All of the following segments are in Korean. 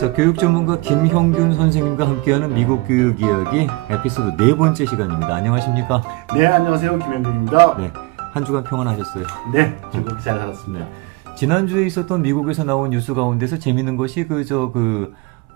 자, 교육 전문가 김형균 선생님과 함께하는 미국 교육 이야기 에피소드 네 번째 시간입니다. 안녕하십니까? 네, 안녕하세요. 김현균입니다. 네, 한 주간 평안하셨어요? 네, 즐겁게 잘 살았습니다. 지난주에 있었던 미국에서 나온 뉴스 가운데서 재밌는 것이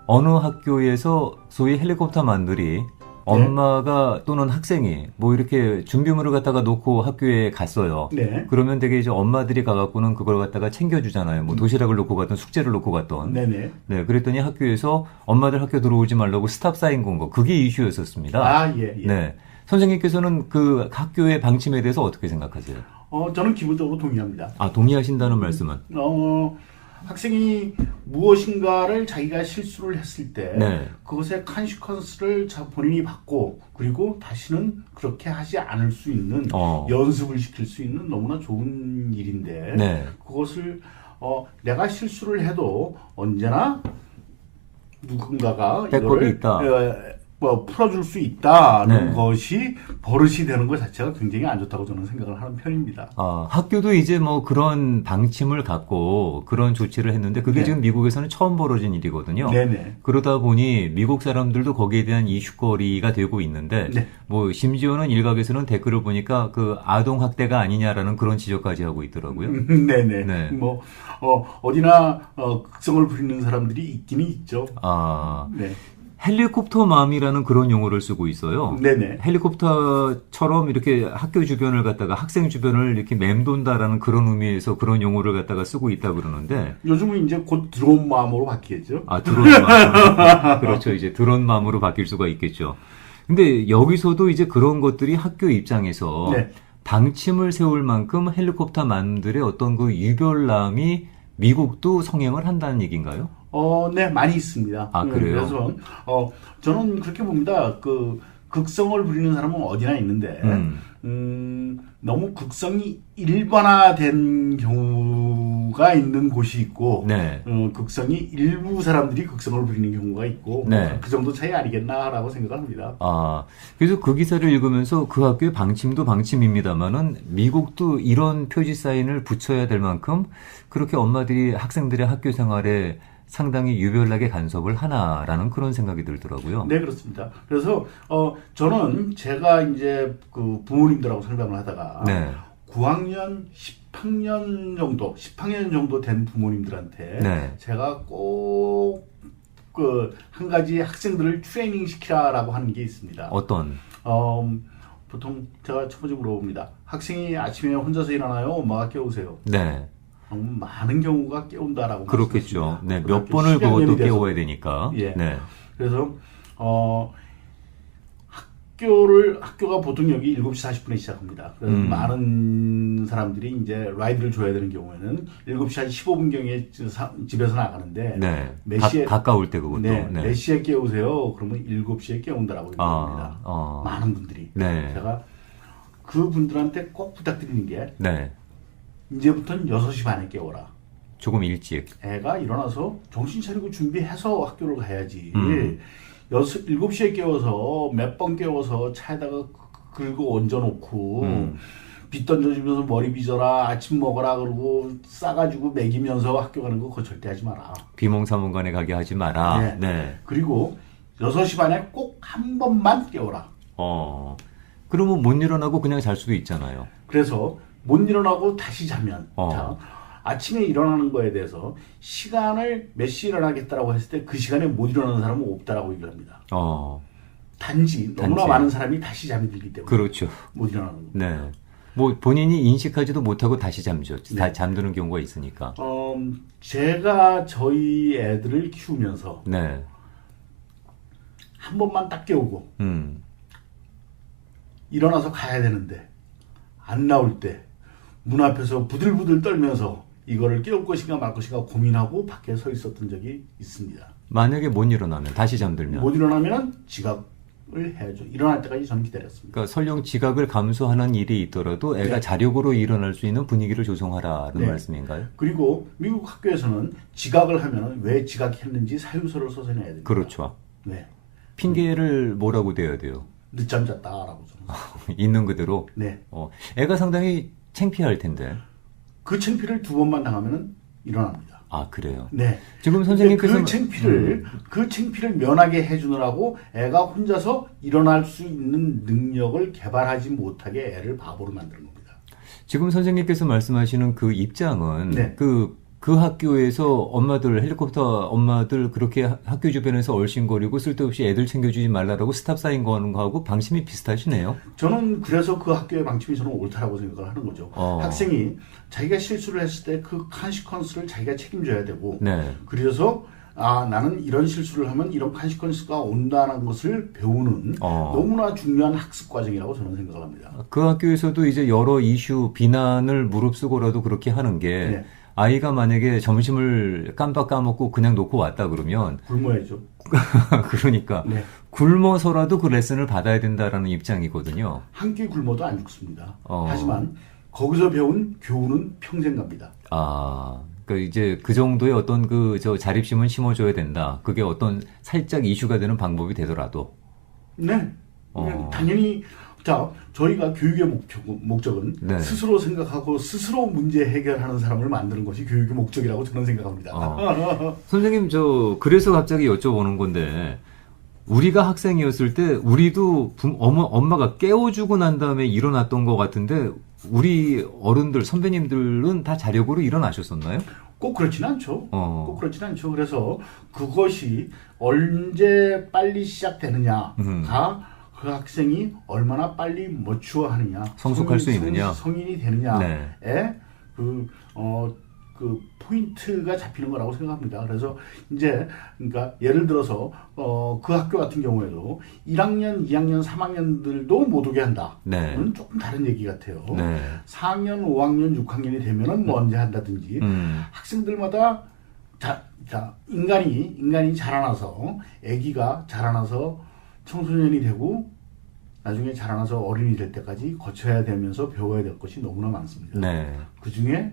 어느 학교에서 소위 헬리콥터만들이 엄마가 또는 학생이 뭐 이렇게 준비물을 갖다가 놓고 학교에 갔어요. 네. 그러면 되게 이제 엄마들이 가갖고는 그걸 갖다가 챙겨주잖아요. 뭐 도시락을 놓고 갔던 숙제를 놓고 갔던. 네네. 네, 그랬더니 학교에서 엄마들 학교 들어오지 말라고 스탑 사인 건 거. 그게 이슈였었습니다. 아, 예, 예. 네. 선생님께서는 그 학교의 방침에 대해서 어떻게 생각하세요? 저는 기본적으로 동의합니다. 아, 동의하신다는 말씀은? 학생이 무엇인가를 자기가 실수를 했을 때 네. 그것의 컨시퀀스를 본인이 받고 그리고 다시는 그렇게 하지 않을 수 있는 연습을 시킬 수 있는 너무나 좋은 일인데 네. 그것을 내가 실수를 해도 언제나 누군가가 백업이 이거를 있다. 풀어줄 수 있다는 네. 것이 버릇이 되는 것 자체가 굉장히 안 좋다고 저는 생각을 하는 편입니다. 아, 학교도 이제 뭐 그런 방침을 갖고 그런 조치를 했는데 그게 네. 지금 미국에서는 처음 벌어진 일이거든요. 네네. 그러다 보니 미국 사람들도 거기에 대한 이슈거리가 되고 있는데 네. 뭐 심지어는 일각에서는 댓글을 보니까 그 아동 학대가 아니냐라는 그런 지적까지 하고 있더라고요. 네네. 네. 뭐 어디나 극성을 부리는 사람들이 있기는 있죠. 아, 네. 헬리콥터 맘이라는 그런 용어를 쓰고 있어요. 네네. 헬리콥터처럼 이렇게 학교 주변을 갖다가 학생 주변을 이렇게 맴돈다라는 그런 의미에서 그런 용어를 갖다가 쓰고 있다 그러는데 요즘은 이제 곧 드론 마음으로 바뀌겠죠. 아, 드론 맘. 그렇죠. 이제 드론 맘으로 바뀔 수가 있겠죠. 근데 여기서도 이제 그런 것들이 학교 입장에서 네. 방침을 세울 만큼 헬리콥터 맘들의 어떤 그 유별남이 미국도 성행을 한다는 얘기인가요? 네, 많이 있습니다. 아, 그래요? 그래서 저는 그렇게 봅니다. 그 극성을 부리는 사람은 어디나 있는데 너무 극성이 일반화된 경우가 있는 곳이 있고 네. 극성이 일부 사람들이 극성을 부리는 경우가 있고 네. 그 정도 차이 아니겠나라고 생각을 합니다. 아, 그래서 그 기사를 읽으면서 그 학교의 방침도 방침입니다만은 미국도 이런 표지 사인을 붙여야 될 만큼 그렇게 엄마들이 학생들의 학교 생활에 상당히 유별나게 간섭을 하나라는 그런 생각이 들더라고요. 네, 그렇습니다. 그래서 저는 제가 이제 그 부모님들하고 상담을 하다가 네. 9학년, 10학년 정도 된 부모님들한테 네. 제가 꼭 그 한 가지 학생들을 트레이닝 시키라라고 하는 게 있습니다. 어떤? 보통 제가 첫 번째 물어봅니다. 학생이 아침에 혼자서 일어나요? 엄마가 깨우세요? 네. 많은 경우가 깨운다라고 그렇겠죠. 말씀하십니다. 네, 몇 고등학교 번을 10여 그것도 년이 돼서. 깨워야 되니까. 예. 네. 그래서 학교가 보통 여기 7시 40분에 시작합니다. 그래서 많은 사람들이 이제 라이드를 줘야 되는 경우에는 7시 한 15분경에 집에서 나가는데 네. 몇 시에 가까울 때 그것도. 네, 네. 몇 시에 깨우세요? 그러면 7시에 깨운다라고 얘기합니다. 많은 분들이. 네. 제가 그 분들한테 꼭 부탁드리는 게 네. 이제부터는 6시 반에 깨워라. 조금 일찍. 애가 일어나서 정신 차리고 준비해서 학교를 가야지. 7시에 깨워서 몇 번 깨워서 차에다가 긁고 얹어놓고 빗 던져주면서 머리 빗어라 아침 먹어라 그러고 싸가지고 먹이면서 학교 가는 거 그거 절대 하지 마라. 비몽사몽간에 가게 하지 마라. 네. 네. 그리고 6시 반에 꼭 한 번만 깨워라. 그러면 못 일어나고 그냥 잘 수도 있잖아요. 그래서 못 일어나고 다시 자면 자, 아침에 일어나는 거에 대해서 시간을 몇 시에 일어나겠다라고 했을 때 그 시간에 못 일어나는 사람은 없다라고 얘기를 합니다. 단지 너무나 많은 사람이 다시 잠이 들기 때문에 그렇죠. 못 일어나는 겁니다. 네. 뭐 본인이 인식하지도 못하고 다시 잠죠. 네. 잠드는 경우가 있으니까. 제가 저희 애들을 키우면서 네. 한 번만 딱 깨우고 음. 일어나서 가야 되는데 안 나올 때 문 앞에서 부들부들 떨면서 이거를 깨울 것인가 말 것인가 고민하고 밖에 서 있었던 적이 있습니다. 만약에 못 일어나면 다시 잠들면. 못 일어나면 지각을 해야죠. 일어날 때까지 저는 기다렸습니다. 그러니까 설령 지각을 감수하는 일이 있더라도 애가 네. 자력으로 일어날 수 있는 분위기를 조성하라는 네. 말씀인가요? 그리고 미국 학교에서는 지각을 하면 왜 지각했는지 사유서를 써서 내야 됩니다. 그렇죠. 네. 핑계를 뭐라고 대야 돼요? 늦잠 잤다라고 저는. 있는 그대로. 네. 애가 상당히 창피할 텐데. 그 창피를 2번만 당하면 일어납니다. 아, 그래요. 네. 지금 선생님께서 그 창피를 면하게 해주느라고 애가 혼자서 일어날 수 있는 능력을 개발하지 못하게 애를 바보로 만드는 겁니다. 지금 선생님께서 말씀하시는 그 입장은 네. 그 학교에서 엄마들, 헬리콥터 엄마들 그렇게 학교 주변에서 얼씬거리고 쓸데없이 애들 챙겨주지 말라라고 스탑 사인 거하는 거하고 방침이 비슷하시네요. 저는 그래서 그 학교의 방침이 저는 옳다라고 생각을 하는 거죠. 학생이 자기가 실수를 했을 때 그 컨시퀀스를 자기가 책임져야 되고, 네. 그래서 나는 이런 실수를 하면 이런 컨시퀀스가 온다는 것을 배우는 너무나 중요한 학습 과정이라고 저는 생각합니다. 그 학교에서도 이제 여러 이슈, 비난을 무릅쓰고라도 그렇게 하는 게 네. 아이가 만약에 점심을 깜빡 까먹고 그냥 놓고 왔다 그러면 굶어야죠. 그러니까 네. 굶어서라도 그 레슨을 받아야 된다라는 입장이거든요. 한 끼 굶어도 안 죽습니다. 하지만 거기서 배운 교훈은 평생 갑니다. 그러니까 이제 그 정도의 어떤 자립심은 심어줘야 된다. 그게 어떤 살짝 이슈가 되는 방법이 되더라도. 네. 당연히 저희가 교육의 목적은 네. 스스로 생각하고 스스로 문제 해결하는 사람을 만드는 것이 교육의 목적이라고 저는 생각합니다. 선생님, 그래서 갑자기 여쭤보는 건데, 우리가 학생이었을 때, 우리도 엄마가 깨워주고 난 다음에 일어났던 것 같은데, 우리 어른들, 선배님들은 다 자력으로 일어나셨었나요? 꼭 그렇진 않죠. 꼭 그렇진 않죠. 그래서 그것이 언제 빨리 시작되느냐가 그 학생이 얼마나 빨리 머추어하느냐, 성숙할 수 있느냐, 성인이 되느냐에 네. 그 포인트가 잡히는 거라고 생각합니다. 그래서 이제 그러니까 예를 들어서 그 학교 같은 경우에도 1학년, 2학년, 3학년들도 못 오게 한다. 네. 는 조금 다른 얘기 같아요. 네. 4학년, 5학년, 6학년이 되면은 뭐 언제 한다든지 학생들마다 인간이 자라나서 아기가 자라나서 청소년이 되고 나중에 자라나서 어린이 될 때까지 거쳐야 되면서 배워야 될 것이 너무나 많습니다. 네. 그 중에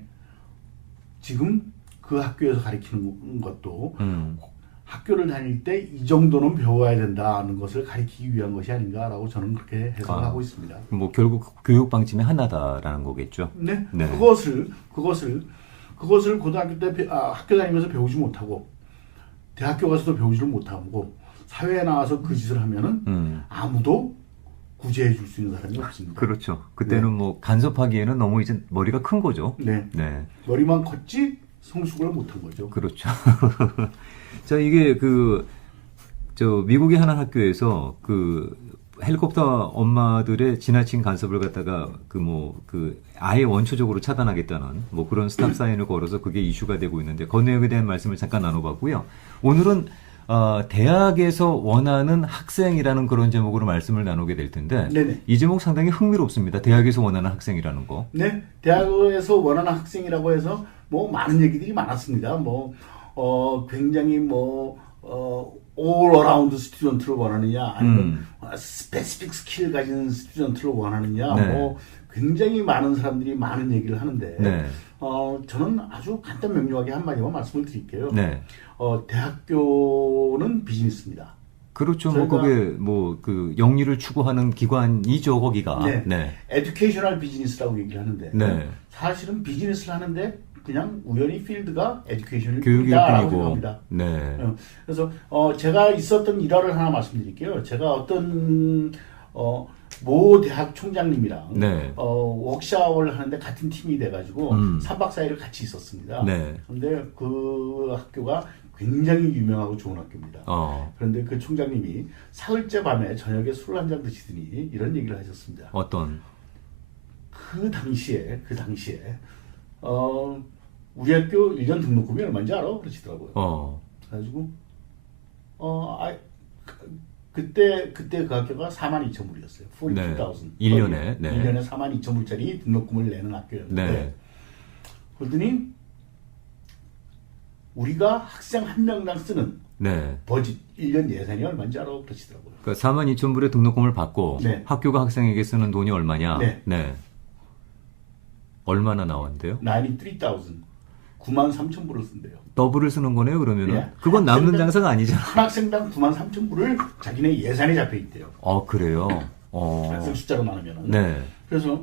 지금 그 학교에서 가르치는 것도 학교를 다닐 때 이 정도는 배워야 된다는 것을 가르치기 위한 것이 아닌가라고 저는 그렇게 해석하고 있습니다. 뭐 결국 교육 방침의 하나다라는 거겠죠. 네. 네. 그것을 고등학교 때 학교 다니면서 배우지 못하고 대학교 가서도 배우지를 못하고 사회에 나와서 그 짓을 하면은 아무도 구제해 줄 수 있는 사람이 없습니다. 그렇죠. 그때는 뭐 간섭하기에는 너무 이제 머리가 큰 거죠. 네. 머리만 컸지 성숙을 못한 거죠. 그렇죠. 자, 이게 미국의 한 학교에서 헬리콥터 엄마들의 지나친 간섭을 갖다가 아예 원초적으로 차단하겠다는 뭐 그런 스탑 사인을 걸어서 그게 이슈가 되고 있는데 그 내용에 대한 말씀을 잠깐 나눠봤고요. 오늘은 대학에서 원하는 학생이라는 그런 제목으로 말씀을 나누게 될 텐데 네네. 이 제목 상당히 흥미롭습니다. 대학에서 원하는 학생이라는 거. 네, 대학에서 원하는 학생이라고 해서 뭐 많은 얘기들이 많았습니다. 굉장히 all around 스튜던트를 원하느냐 아니면 스페시픽 스킬 가진 스튜던트를 원하느냐 네. 굉장히 많은 사람들이 많은 얘기를 하는데 네. 저는 아주 간단 명료하게 한마디만 말씀을 드릴게요. 네. 대학교는 비즈니스입니다. 그렇죠. 그게 영리를 추구하는 기관이죠, 거기가. 네. 에듀케이셔널 비즈니스라고 얘기를 하는데 네. 사실은 비즈니스를 하는데 그냥 우연히 필드가 에듀케이션일 교육일 뿐이다라고 뿐이고. 생각합니다. 네. 그래서 제가 있었던 일화를 하나 말씀드릴게요. 제가 어떤 모 대학 총장님이랑 네. 워크숍을 하는데 같은 팀이 돼가지고 3박 4일을 같이 있었습니다. 네. 그런데 그 학교가 굉장히 유명하고 좋은 학교입니다. 그런데 그 총장님이 사흘째 밤에 저녁에 술 한 잔 드시더니 이런 얘기를 하셨습니다. 어떤? 그 당시에 우리 학교 1년 등록금이 얼마인지 알아? 그러시더라고요. 그래가지고 그때 그 학교가 42,000불이었어요. 42,000. 1년에. 네. 1년에 42,000불짜리 등록금을 내는 학교였는데 네. 그러더니 우리가 학생 한 명당 쓰는 네. 버짓 1년 예산이 얼마인지 알아? 그러시더라고요. 그러니까 42,000불의 등록금을 받고 네. 학교가 학생에게 쓰는 돈이 얼마냐? 네. 얼마나 나왔는데요? 93,000. 93,000불을 쓴대요. 더블을 쓰는 거네요, 그러면은. 네. 그건 남는 장사가 아니잖아. 한 학생당 93,000불을 자기네 예산에 잡혀 있대요. 그래요? 학생 숫자로 나누면은. 네. 그래서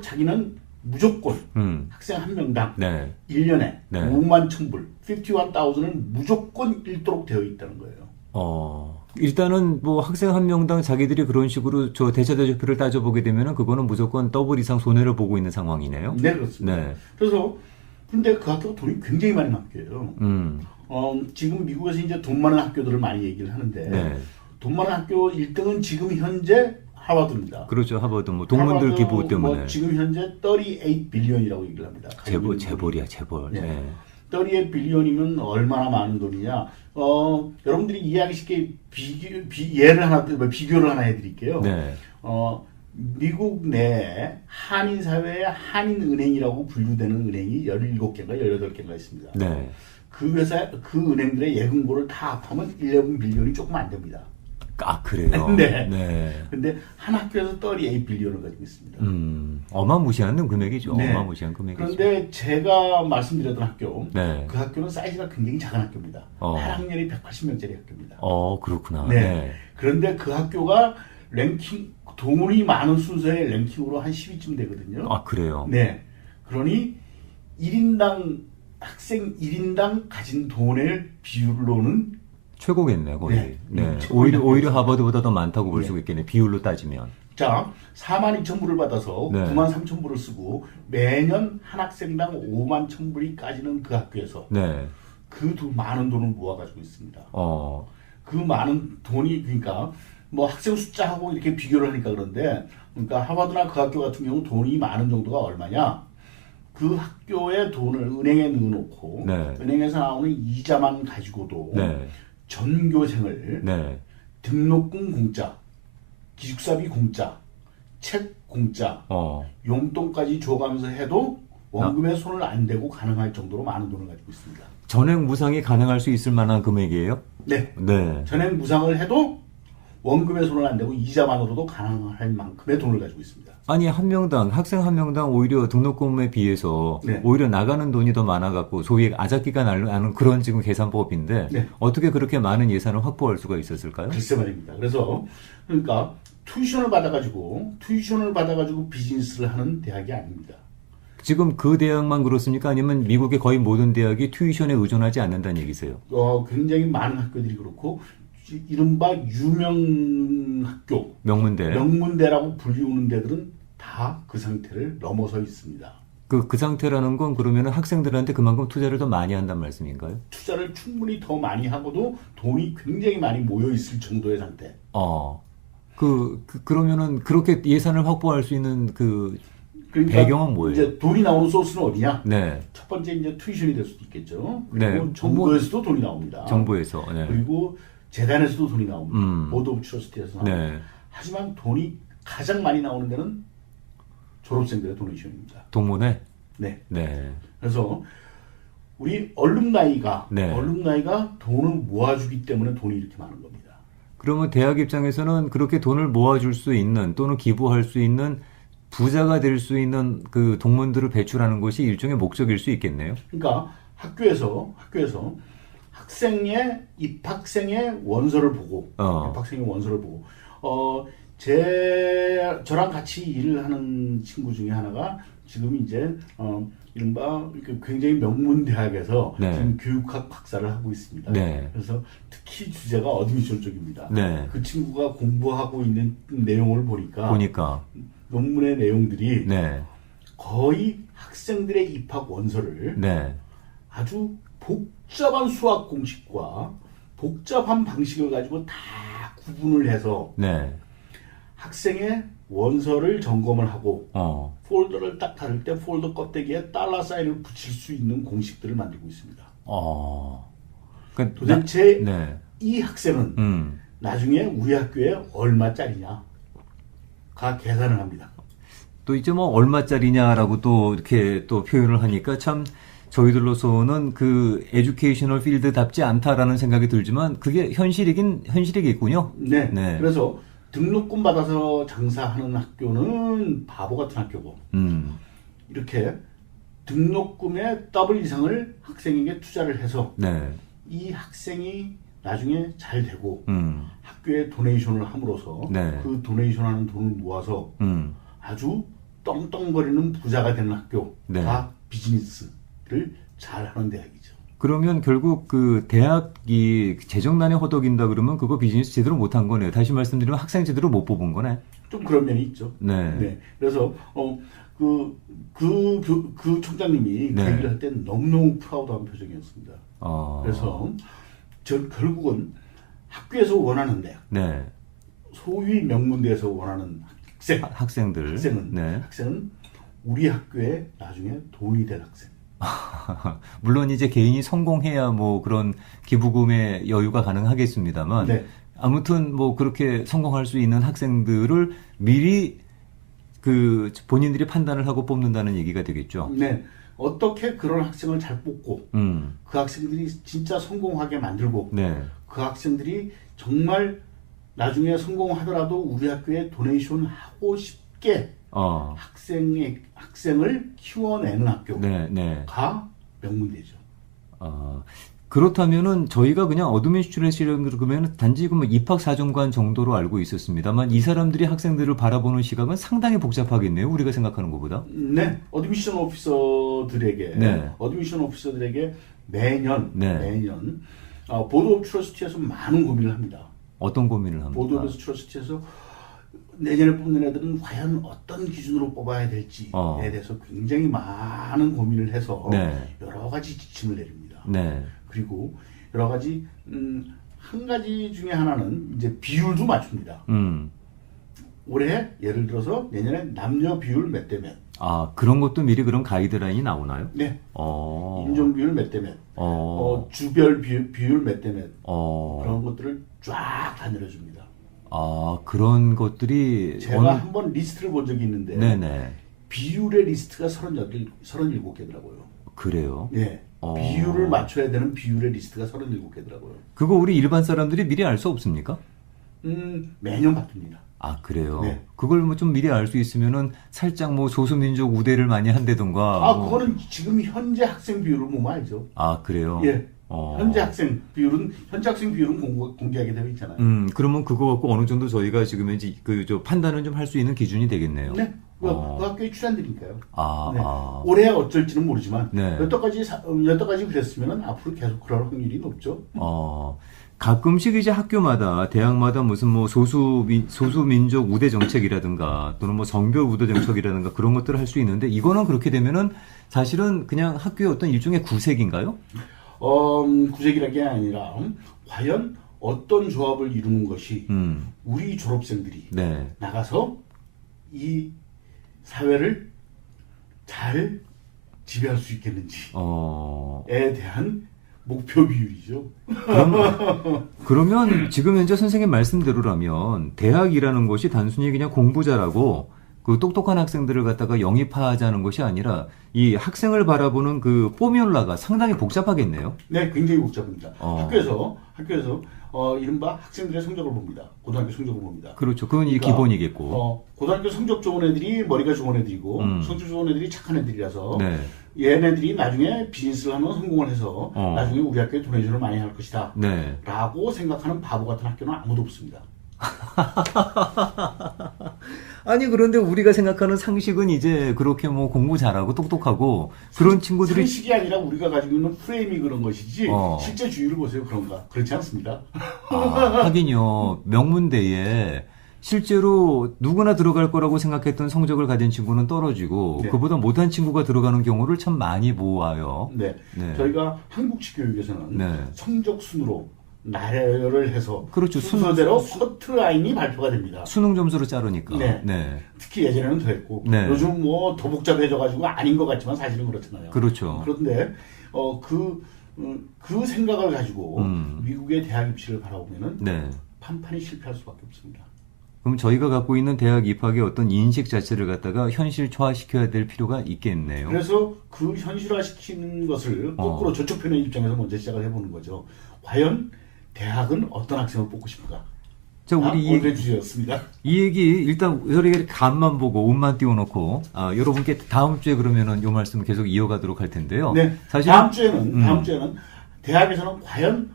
자기는 무조건 음. 학생 한 명당 네. 1년에 네. 5만 1,000불, 51,000은 무조건 잃도록 되어 있다는 거예요. 일단은 뭐 학생 한 명당 자기들이 그런 식으로 저 대처대조표를 따져보게 되면은 그거는 무조건 더블 이상 손해를 보고 있는 상황이네요. 네, 그렇습니다. 네. 그래서 근데 그 학교가 돈이 굉장히 많은 학교예요. 지금 미국에서 이제 돈 많은 학교들을 많이 얘기를 하는데 네. 돈 많은 학교 1등은 지금 현재 하버드입니다. 그렇죠. 하버드 뭐 동문들 하버드 기부 때문에. 뭐 지금 현재 38 빌리언이라고 얘기를 합니다. 재벌이야, 재벌. 네. 네. 38 빌리언이면 얼마나 많은 돈이냐? 여러분들이 이해하기 쉽게 비교를 하나 해드릴게요. 네. 미국 내에 한인 사회에 한인은행이라고 분류되는 은행이 17개인가 18개인가 있습니다. 네. 그 은행들의 예금고를 다 합하면 11 빌리언이 조금 안 됩니다. 아, 그래요? 네. 네. 근데 한 학교에서 38 빌리언을 가지고 있습니다. 어마무시한 금액이죠. 네. 어마무시한 금액이죠. 그런데 제가 말씀드렸던 학교, 네. 그 학교는 사이즈가 굉장히 작은 학교입니다. 어. 한 학년이 180명짜리 학교입니다. 그렇구나. 네. 네. 그런데 그 학교가 돈이 많은 순서의 랭킹으로 한 10위쯤 되거든요. 아, 그래요? 네. 그러니 학생 1인당 가진 돈의 비율로는 최고겠네요, 거의. 네. 네. 최고인 오히려 하버드보다 더 많다고 볼 네. 수가 있겠네, 비율로 따지면. 자, 42,000불을 받아서 네. 93,000불을 쓰고 매년 한 학생당 51,000불이 까지는 그 학교에서 네. 그 많은 돈을 모아가지고 있습니다. 어, 그 많은 돈이 그러니까 뭐 학생 숫자하고 이렇게 비교를 하니까 그런데 그러니까 하버드나 그 학교 같은 경우 돈이 많은 정도가 얼마냐? 그 학교의 돈을 은행에 넣어놓고 네. 은행에서 나오는 이자만 가지고도 네. 전교생을 네. 등록금 공짜, 기숙사비 공짜, 책 공짜, 용돈까지 줘가면서 해도 원금에 손을 안 대고 가능할 정도로 많은 돈을 가지고 있습니다. 전액 무상이 가능할 수 있을 만한 금액이에요? 네. 네. 전액 무상을 해도 원금에 손을 안 대고 이자만으로도 가능할 만큼의 돈을 가지고 있습니다. 아니, 학생 한 명당 오히려 등록금에 비해서 네. 오히려 나가는 돈이 더 많아갖고 소위 아작기가 나는 그런 지금 계산법인데 네. 어떻게 그렇게 많은 예산을 확보할 수가 있었을까요? 글쎄 말입니다. 그래서 그러니까 튜이션을 받아가지고 비즈니스를 하는 대학이 아닙니다. 지금 그 대학만 그렇습니까? 아니면 미국의 거의 모든 대학이 튜이션에 의존하지 않는다는 얘기세요? 굉장히 많은 학교들이 그렇고 이른바 유명 학교, 명문대. 명문대라고 불리우는 데들은 다 그 상태를 넘어서 있습니다. 그 상태라는 건 그러면은 학생들한테 그만큼 투자를 더 많이 한다는 말씀인가요? 투자를 충분히 더 많이 하고도 돈이 굉장히 많이 모여 있을 정도의 상태. 그러면은 그렇게 예산을 확보할 수 있는 그러니까 배경은 뭐예요? 이제 돈이 나오는 소스는 어디냐? 네. 첫 번째 이제 투이션이 될 수도 있겠죠. 네. 그리고 정부에서도 돈이 나옵니다. 정부에서. 네. 그리고 재단에서도 돈이 나옵니다. 보드 오브 트러스트에서 나옵니다. 네. 하지만 돈이 가장 많이 나오는 데는 졸업생들의 도네이션입니다. 동문회? 네. 네. 그래서 우리 얼룸나이가 네. 돈을 모아주기 때문에 돈이 이렇게 많은 겁니다. 그러면 대학 입장에서는 그렇게 돈을 모아줄 수 있는 또는 기부할 수 있는 부자가 될 수 있는 그 동문들을 배출하는 것이 일종의 목적일 수 있겠네요. 그러니까 학교에서 입학생의 원서를 보고 저랑 같이 일을 하는 친구 중에 하나가 지금 이제 이른바 굉장히 명문 대학에서 네. 지금 교육학 박사를 하고 있습니다. 네. 그래서 특히 주제가 어드미션 쪽입니다. 네. 그 친구가 공부하고 있는 내용을 보니까 논문의 내용들이 네. 거의 학생들의 입학 원서를 네. 아주 복잡한 수학 공식과 복잡한 방식을 가지고 다 구분을 해서 네. 학생의 원서를 점검을 하고 어. 폴더를 딱 닫을 때 폴더 껍데기에 달러 사인을 붙일 수 있는 공식들을 만들고 있습니다. 도대체 네. 이 학생은 나중에 우리 학교에 얼마짜리냐가 계산을 합니다. 또 이제 뭐 얼마짜리냐라고 또 이렇게 또 표현을 하니까 참 저희들로서는 그 에듀케이셔널 필드답지 않다라는 생각이 들지만 그게 현실이겠군요. 네. 네. 그래서 등록금 받아서 장사하는 학교는 바보 같은 학교고 이렇게 등록금의 더블 이상을 학생에게 투자를 해서 네. 이 학생이 나중에 잘 되고 학교에 도네이션을 함으로써 네. 그 도네이션하는 돈을 모아서 아주 떵떵거리는 부자가 되는 학교가 네. 비즈니스를 잘하는 대학이죠. 그러면 결국 그 대학이 재정난에 허덕인다 그러면 그거 비즈니스 제대로 못한 거네요. 다시 말씀드리면 학생 제대로 못 뽑은 거네. 좀 그런 면이 있죠. 네. 네. 그래서 그 총장님이 네. 그 얘기를 할 때 너무너무 프라우드한 표정이었습니다. 그래서 결국은 학교에서 원하는 대학, 네. 소위 명문대에서 원하는 학생들. 네. 학생은 우리 학교에 나중에 돈이 될 학생. 물론 이제 개인이 성공해야 뭐 그런 기부금의 여유가 가능하겠습니다만 네. 아무튼 뭐 그렇게 성공할 수 있는 학생들을 미리 그 본인들이 판단을 하고 뽑는다는 얘기가 되겠죠. 네. 어떻게 그런 학생을 잘 뽑고 그 학생들이 진짜 성공하게 만들고 네. 그 학생들이 정말 나중에 성공하더라도 우리 학교에 도네이션 하고 싶게 학생을 키워내는 학교가 네, 네. 명문대죠. 그렇다면은 저희가 그냥 어드민스트레이션을 그러면 단지 그 입학 사정관 정도로 알고 있었습니다만 이 사람들이 학생들을 바라보는 시각은 상당히 복잡하겠네요. 우리가 생각하는 것보다. 네, 어드미션 오피서들에게 매년 보드 오브 트러스티에서 많은 고민을 합니다. 어떤 고민을 합니까? 보드 오브 트러스티에서 내년에 뽑는 애들은 과연 어떤 기준으로 뽑아야 될지에 대해서 굉장히 많은 고민을 해서 네. 여러 가지 지침을 내립니다. 네. 그리고 여러 가지 한 가지 중에 하나는 이제 비율도 맞춥니다. 올해 예를 들어서 내년에 남녀 비율 몇 대 몇. 그런 것도 미리 그런 가이드라인이 나오나요? 네. 인종 비율 몇 대 몇. 주별 비율 몇 대 몇. 그런 것들을 쫙 다 내려줍니다. 그런 것들이 제가 한번 리스트를 본 적이 있는데 네네. 비율의 리스트가 37개더라고요. 그래요? 네. 비율을 맞춰야 되는 비율의 리스트가 37개더라고요. 그거 우리 일반 사람들이 미리 알 수 없습니까? 매년 바뀝니다. 그래요? 네. 그걸 뭐 좀 미리 알 수 있으면은 살짝 뭐 소수민족 우대를 많이 한다던가. 그거는 지금 현재 학생 비율을 보면 알죠. 그래요? 예. 현재 학생 비율은 공개하게 되어 있잖아요. 그러면 그거 갖고 어느 정도 저희가 지금 이제 판단을 좀 할 수 있는 기준이 되겠네요. 네. 그 학교의 출신들이니까요. 네. 올해 어쩔지는 모르지만 네. 여태까지 그랬으면 앞으로 계속 그럴 확률이 높죠. 가끔씩 이제 학교마다 대학마다 무슨 뭐 소수민족 우대 정책이라든가 또는 뭐 성별 우대 정책이라든가 그런 것들을 할 수 있는데 이거는 그렇게 되면은 사실은 그냥 학교의 어떤 일종의 구색인가요? 구색이라는 게 아니라 과연 어떤 조합을 이루는 것이 우리 졸업생들이 네. 나가서 이 사회를 잘 지배할 수 있겠는지에 대한 목표 비율이죠. 그러면 지금 현재 선생님 말씀대로라면 대학이라는 것이 단순히 그냥 공부 잘하고 그 똑똑한 학생들을 갖다가 영입하자는 것이 아니라 이 학생을 바라보는 그 포뮬라가 상당히 복잡하겠네요. 네, 굉장히 복잡합니다. 학교에서 이른바 학생들의 성적을 봅니다. 고등학교 성적을 봅니다. 그렇죠. 그건 이제 기본이겠고. 고등학교 성적 좋은 애들이 머리가 좋은 애들이고 성적 좋은 애들이 착한 애들이라서 네. 얘네들이 나중에 비즈니스를 하면 성공을 해서 나중에 우리 학교에 도네이션을 많이 할 것이다. 네. 라고 생각하는 바보 같은 학교는 아무도 없습니다. 아니 그런데 우리가 생각하는 상식은 이제 그렇게 뭐 공부 잘하고 똑똑하고 그런 친구들이 상식이 아니라 우리가 가지고 있는 프레임이 그런 것이지 실제 주의를 보세요. 그렇지 않습니다. 하긴요. 명문대에 실제로 누구나 들어갈 거라고 생각했던 성적을 가진 친구는 떨어지고 네. 그보다 못한 친구가 들어가는 경우를 참 많이 보아요. 네. 네. 저희가 한국식 교육에서는 네. 성적 순으로 나열을 해서 그렇죠. 순서대로 커트라인이 발표가 됩니다. 수능 점수로 자르니까. 네. 네. 특히 예전에는 더 했고 네. 요즘 뭐 더 복잡해져가지고 아닌 것 같지만 사실은 그렇잖아요. 그렇죠. 그런데 그 생각을 가지고 미국의 대학 입시를 바라보면은 네. 판판이 실패할 수밖에 없습니다. 그럼 저희가 갖고 있는 대학 입학의 어떤 인식 자체를 갖다가 현실화시켜야 될 필요가 있겠네요. 그래서 그 현실화시키는 것을 거꾸로 저쪽 편의 입장에서 먼저 시작을 해보는 거죠. 과연 대학은 어떤 학생을 뽑고 싶은가? 자, 우리 오늘의 주제였습니다. 이 얘기 일단 저희가 간만 보고 옷만 띄워놓고 여러분께 다음 주에 그러면은 요 말씀 계속 이어가도록 할 텐데요. 네. 사실 다음 주에는 대학에서는 과연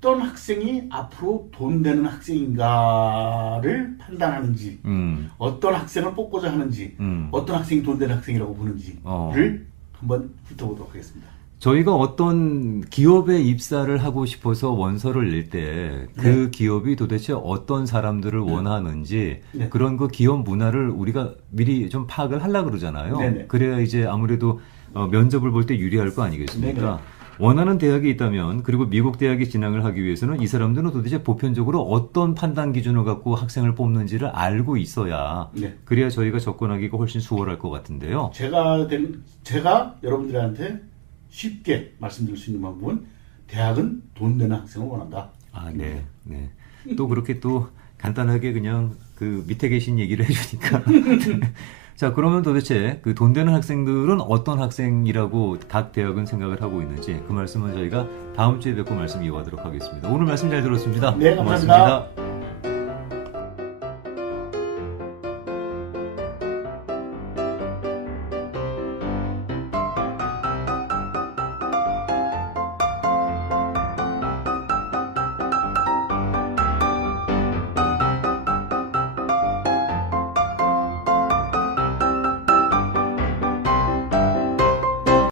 어떤 학생이 앞으로 돈 되는 학생인가를 판단하는지, 어떤 학생을 뽑고자 하는지, 어떤 학생이 돈 되는 학생이라고 보는지를 한번 훑어보도록 하겠습니다. 저희가 어떤 기업에 입사를 하고 싶어서 원서를 낼 때 그 기업이 도대체 어떤 사람들을 원하는지 네. 그런 그 기업 문화를 우리가 미리 좀 파악을 하려고 그러잖아요. 네네. 그래야 이제 아무래도 면접을 볼 때 유리할 거 아니겠습니까? 네네. 원하는 대학이 있다면 그리고 미국 대학에 진학을 하기 위해서는 이 사람들은 도대체 보편적으로 어떤 판단 기준을 갖고 학생을 뽑는지를 알고 있어야 네. 그래야 저희가 접근하기가 훨씬 수월할 것 같은데요. 제가 여러분들한테 쉽게 말씀드릴 수 있는 방법은 대학은 돈 되는 학생을 원한다. 아, 네. 네. 또 그렇게 또 간단하게 그냥 그 밑에 계신 얘기를 해주니까. 자, 그러면 도대체 그 돈 되는 학생들은 어떤 학생이라고 각 대학은 생각을 하고 있는지 그 말씀은 저희가 다음 주에 뵙고 말씀 이어가도록 하겠습니다. 오늘 말씀 잘 들었습니다. 네, 감사합니다. 고맙습니다.